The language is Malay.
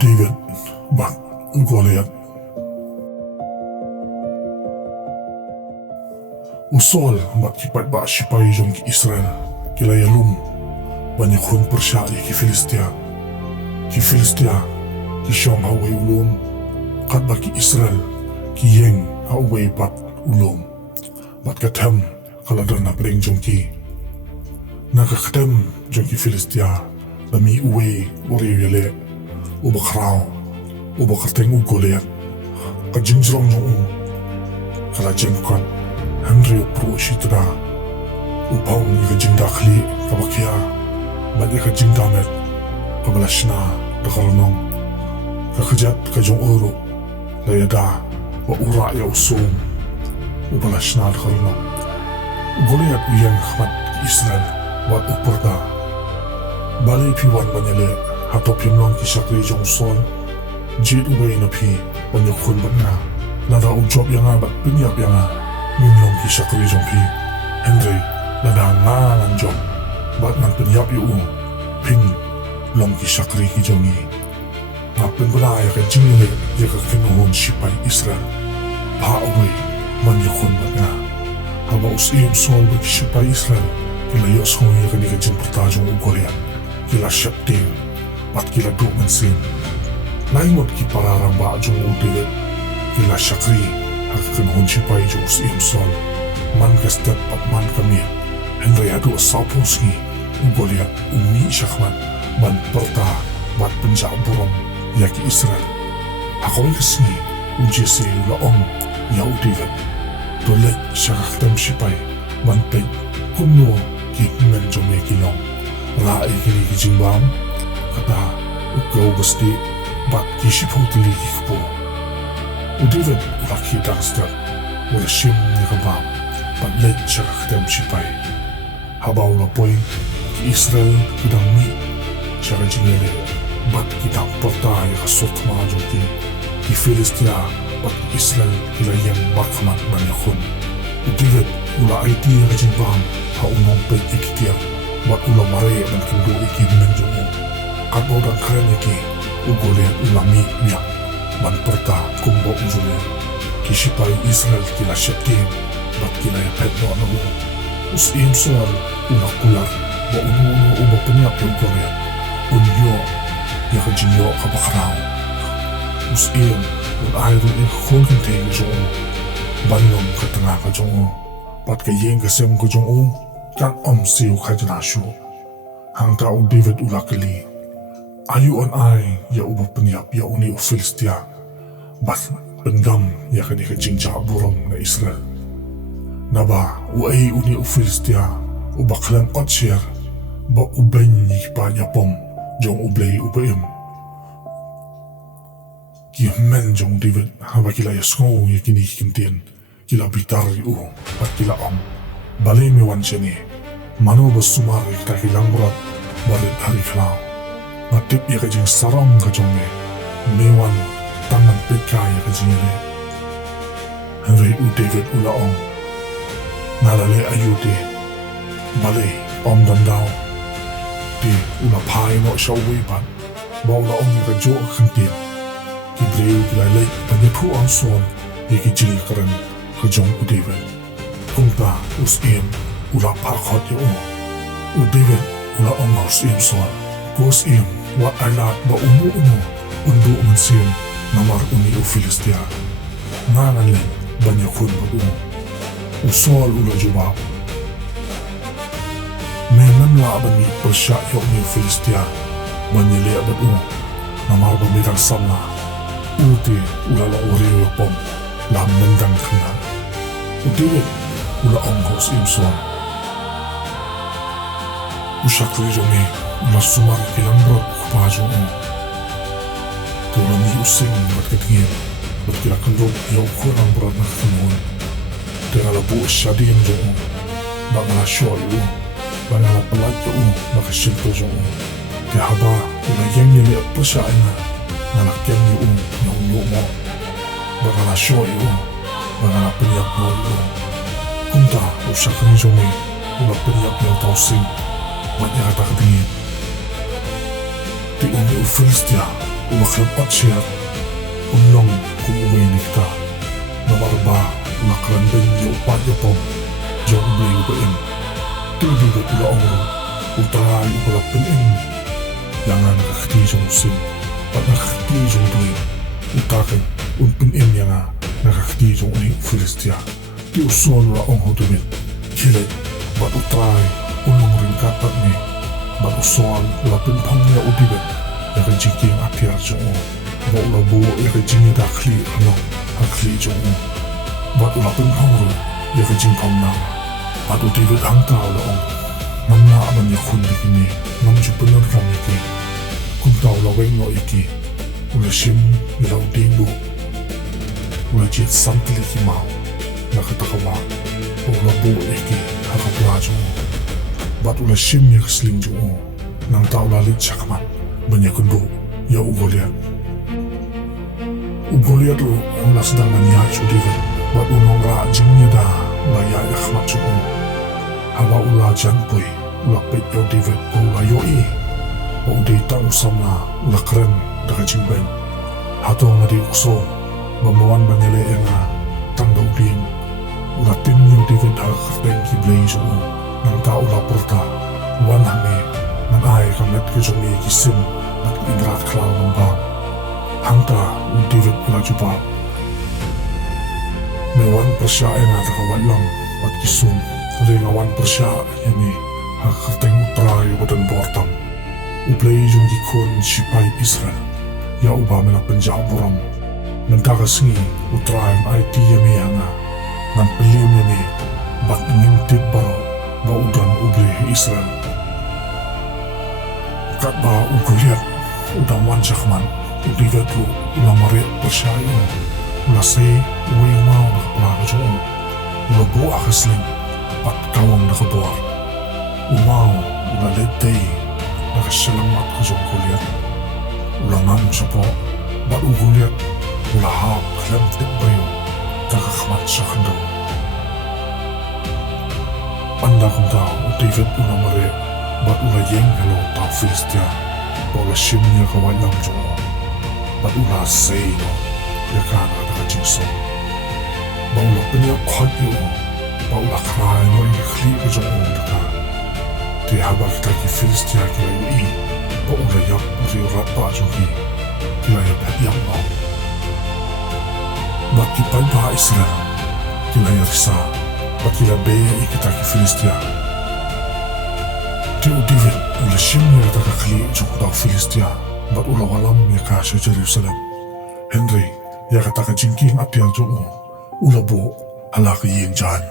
David bat Goliath. Saul bat kipat ba sipai jong ki Israel kilaya lum banyak hun Persia ki Filistia ki syong hawai ulum kat ba ki Israel ki yeng hawai bat ulum bat katem kaladar na preng jong ki nakakatem jong ki Filistia lami uwe uri yale ubakrao ubakateng Goliath kajingjrong jong kala jengkat Henry pro shitra upau ni kajing dakhli kabakia balik kajing damet kabalashna dakarnong kakajat kajong oro layada wa ura ya usum ubalashna dakarnong Goliath uyang khmat Israel wat uperda balai piwan banyale hatop himlong ki sakri jong Saul jit ubai na pi banyak khun batna nada ujob yang abat penyap yang minlong ki sakri jong pi Henry nada ngalan jong bat nan penyap yu pin long ki sakri ki jongi ngapen bela ya ka jingle ya ka kenuhon sipai Israel pa away manyakon batna haba usim Saul ba ki sipai Israel kila yos ho ya ka ni ka jing pertajong Goliath kila syapting bat kila duk mansin laimot ki pararamba jong David kila sakri akan hunsipai jong usim Saul man kastet pat man kami Henry adu saposki Goliath umi syakman ban perta bat penjak burung yaki Israel hakawai kasni ujese ulaong yau David tolek syakaktam sipai ban peg kumno ki men jome kilong rai kini kijimbam kata ukau basti bat kisipau tili kikpo David laki dangstar wala sim ni kabam patlet siya kakadam sipay habaw lapoy ki Israel kudang mi siya kajingele bat kitang portay kasot mga joti ki Filistia bat Israel kilayang bakaman banyakon David ula IT kajingbam haunong pay ikitiyak bat ula mare dan kindo ikibinan jongo kabaw dan karen iki Goliath ula mi miyak ban perta kumbo ujule kisipai Israel kila syapting bat kila yapet no ano usim Saul unak kular ba uno uba penyap yung Goliath unyo ya kajinyo kabakarao usim un ayro ikhon kinteng jong banlom katanga ka jong bat kayeng kasem ko jong kan siu kajnasyo hang tao David ulakali ayu an ay ya uba penyap ya uni Filistia bat penggam ya kani kajingja burong na Israel naba uai uni Filistia ubaklan otshir ba uben yikpanya pom jong ublay ubaim ki men jong David haba kila yasngo yakini kimtien kila bitar yu at kila balay mewan siya mano ba sumari kita kilang berat balit hari kalau matip ya kajing sarang kajong mewan tangan pekaya kajingile Henry David ulaong nalale ayude balay dandao di ulapai no siya uwipan ba ulaong yung kadyo kantin kibreo kilalay panyapu ang Saul yakijili karan kajong David kumpa usim ulapakot yung David ulaong usim Saul kusim wat alat ba umu undo mansin namar uni Filistia nanganlen banyakun bagu Saul ula jubab menan laban ni Persia yung ni Filistia banyali bagu namar bamirang sama uti ula la uriyo pom lam nandang kena David ula ongkos imson usakri jongi ula sumar kilang brok kupajong tulami using bat katingin bat kilakandog yaw kurang berat na kamuhon dengan labu syadin jong bangala syo yu bangala pelat yu baka syinto jong kaya haba ulayang yali at pasyain na nalakyan yu yung yu mo bangala syo yu bangala penyak mo yu kumta usakan jong ula penyak mo tausing bat niya kata katingin di uni Filistia umaklap at siya unlong kung umiinig ka namarba umakran din yung upat yung pom yung ublay ubain tubigat ula oro utaray upalapin yang nakakati yung usin at nakakati yung ublay utakin unpin yang nakakati yung uning Filistia di uson ula ong hudumit kilit bat utray unong rin kapat ni bat uson ulapin pangnya udibet yang kajingking atyar yung ba ulabu yang kajingi dakli ano akli yung bat ulapin pangro yang kajingpang na bat udibet ang tao laong namna aman ya kundi kini namjupunan kami ki kung tao laweng no iki ulasim ilaw dingo ulajit santili kimao nakatakawa ulabu iki hakaplajo bat ulasim ya kasling jo nang tao lalit siya kaman banyak kundo ya ugoliat lo ang lasdang niya chudivet bat unong ra jingnya da laya ya khmat jo hawa ula janpoy ulapit yo divet ko layoi o di tang samna ulakren daga jingben hato ngadi uso bamawan banyale nga tang daudin ulatin yo divet ha khateng ki blaze nang ta ulapurta wan hane man ai kamet ke jongi kisim nak ibrat klau namba hangta divet ulajupa mewan persya nga daga walang at kisum ringawan persya yani hakateng utrayo badan bortam uplay yung gikon sipay Israel ya uba mena penjao buram nagkakasingi utrayo ay tiyami nga nang pilim ni bat ngintip baro baudan ublay Israel kat ba uguliat udawan jakman udigat lo ulamari persya yun ulasay uwi umao nakapalaga dyan ulabu akasling at kawang nakabuar umao ulalitay nakasalamat ka dyan kuliat ulangan siya po bat uguliat ulahap kalamtik bayo nakakamat sa kando anda kong tao David ulamari bat ulayeng halo tao Filistia ulasim niya kawalang dyan bat ulasay no yakana nakajingso baula penya khadyo baula krai no ikhli ka jo ka ti habal ta ki Filistia ki i baula yak ri rapa jo ki kila ya yam no baki pai ba Israel kila ya risa baki la be ikita ki Filistia ti udivet ula shimya ta ka khli jo ta Filistia bat ula walam ya ka Jerusalem Henry ya kata ka jingking apiang jo ulabu ala ka ying jan